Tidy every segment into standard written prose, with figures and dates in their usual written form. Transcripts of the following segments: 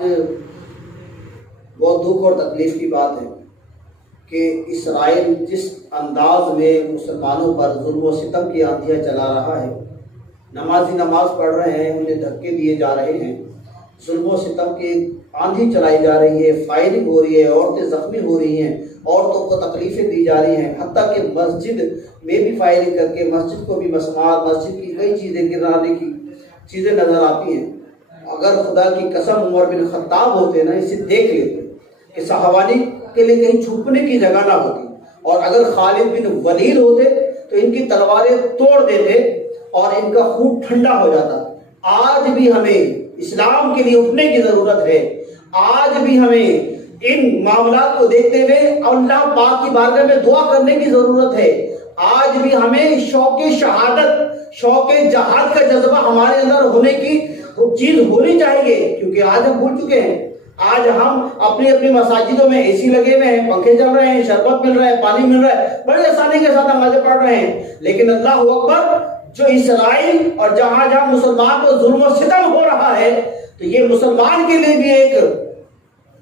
बहुत दुख और तकलीफ की बात है कि इसराइल जिस अंदाज में मुसलमानों पर जुल्म व सितम की आंधियाँ चला रहा है, नमाजी नमाज पढ़ रहे हैं, उन्हें धक्के दिए जा रहे हैं, जुल्म व सितम की आंधी चलाई जा रही है, फायरिंग हो रही है, औरतें जख्मी हो रही हैं, औरतों को तकलीफें दी जा रही हैं, हत्ता कि मस्जिद में भी फायरिंग करके मस्जिद को भी मस्मार, मस्जिद की कई चीज़ें गिराने की चीज़ें नज़र आती हैं। अगर खुदा की कसम उमर बिन खत्ताब होते ना, इसे देख लेते कि सहाबानी के लिए कहीं छुपने की जगह ना होती, और अगर खालिद बिन वलीद होते तो इनकी तलवारें तोड़ देते और इनका खून ठंडा हो जाता। आज भी हमें इस्लाम के लिए उठने की जरूरत है। आज भी हमें इन मामलात को देखते हुए अल्लाह पाक की बारगाह में दुआ करने की जरूरत है। आज भी हमें शौक़े शहादत, शौक़े जहाद का जज्बा हमारे अंदर होने की चीज होनी चाहिए, क्योंकि आज हम भूल चुके हैं। आज हम अपनी अपनी मसाजिदों में एसी लगे हुए हैं, पंखे चल रहे हैं, शरबत मिल रहा है, पानी मिल रहा है, बड़े आसानी के साथ नमाज़ें पढ़ रहे हैं। लेकिन अल्लाह अकबर, जो इसराइल और जहां जहां मुसलमान को जुल्म और सितम हो रहा है, तो ये मुसलमान के लिए भी एक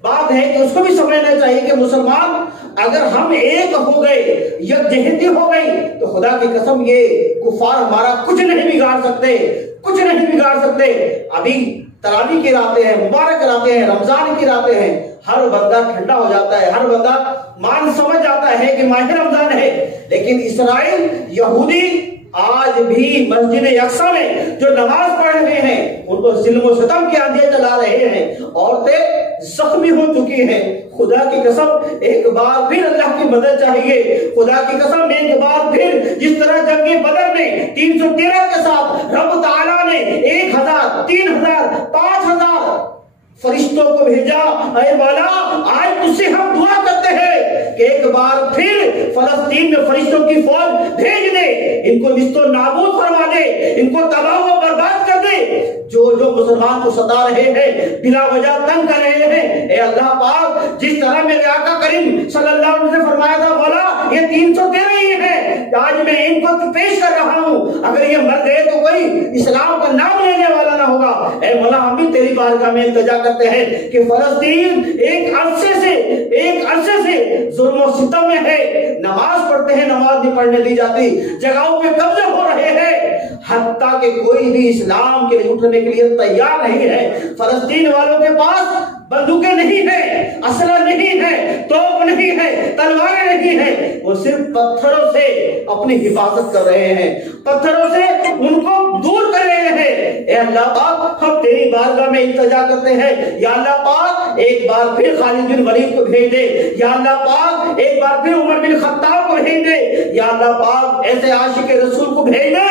बात है कि उसको भी समझना चाहिए कि मुसलमान अगर हम एक हो गए, यकजहती हो गई, तो खुदा की कसम ये कुफार हमारा कुछ नहीं बिगाड़ सकते, कुछ नहीं बिगाड़ सकते। अभी तरावी की रातें हैं, मुबारक रातें हैं, रमजान की रातें हैं, हर बंदा ठंडा हो जाता है, हर बंदा मान समझ जाता है कि माह रमजान है। लेकिन इसराइल, यहूदी आज भी मस्जिद अक्सा में जो नमाज पढ़ रहे हैं, उनको जुल्म सितम की आंधियां चला रहे हैं, औरतें जख्मी हो चुकी हैं। खुदा की कसम एक बार फिर अल्लाह की मदद चाहिए। खुदा की कसम एक बार फिर, जिस तरह जंगे बदर में 313 के साथ रब ताला ने 1000, 3000, 5000 फरिश्तों को भेजा। अरे मौला, आज तुझसे हम दुआ करते हैं कि एक बार फिर फलस्तीन में फरिश्तों की फौज भेज दे, इनको निस्तो नाबूद फरमा दे, इनको तबाह व बर्बाद कर दे। जो जो मुसलमान को सता रहे हैं, बिला वजह तंग कर रहे हैं, ए अल्लाह पाक, जिस तरह मेरे आका करीम सल्लल्लाहु अलैहि वसल्लम ने फरमाया था, मौला ये 313 ही है, आज मैं इनको पेश कर रहा हूँ, अगर ये मर गए तो कोई इस्लाम का नाम लेने वाला ना होगा। ए मौला, हम भी तेरी बारगाह में इल्तिजा करते हैं कि फलस्तीन एक अरसे से जुल्म और सितम में है। नमाज पढ़ते हैं, नमाज नहीं पढ़ने दी जाती, जगहों पे कब्जे हो रहे हैं, हत्ता कि कोई भी इस्लाम के लिए उठने के लिए तैयार नहीं है। फलस्तीन वालों के पास बंदूकें नहीं है, असला नहीं है, तोप नहीं है, तलवारें नहीं है, वो सिर्फ पत्थरों से अपनी हिफाजत कर रहे हैं, पत्थरों से उनको दूर कर रहे हैं। ए अल्लाह पाक, हम तेरी बारगाह में इल्तिजा करते हैं, या अल्लाह पाक एक बार फिर खालिद बिन वलीद को भेज दे, या अल्लाह पाक एक बार फिर उमर बिन खत्ताब को भेज दे, या अल्लाह पाक ऐसे आशिक रसूल को भेज दे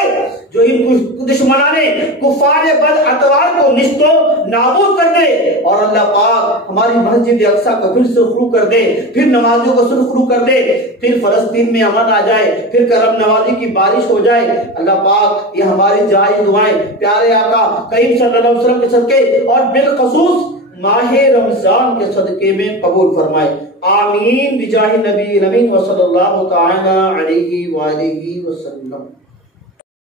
जो इन दुश्मनाने कुफारे बद अतवार को निस्तो नाबूद कर दे, और अल्लाह पाक हमारी मस्जिद अक्सा को फिर सुरखरू कर दे, फिर नमाजों को सुरखरू कर दे, फिर फलस्तीन में अमन आ जाए, फिर करम नवाजी की बारिश हो जाए। अल्लाह पाक ये हमारी जायज दुआएं प्यारे आका करीम सल्लल्लाहु अलैहि वसल्लम के सदके और बिलखसूस माह रमजान के सदके में कबूल फरमाए। आमीन बिजाहि नबी नबी व सल्लल्लाहु तआला अलैहि व आलिहि वसल्लम।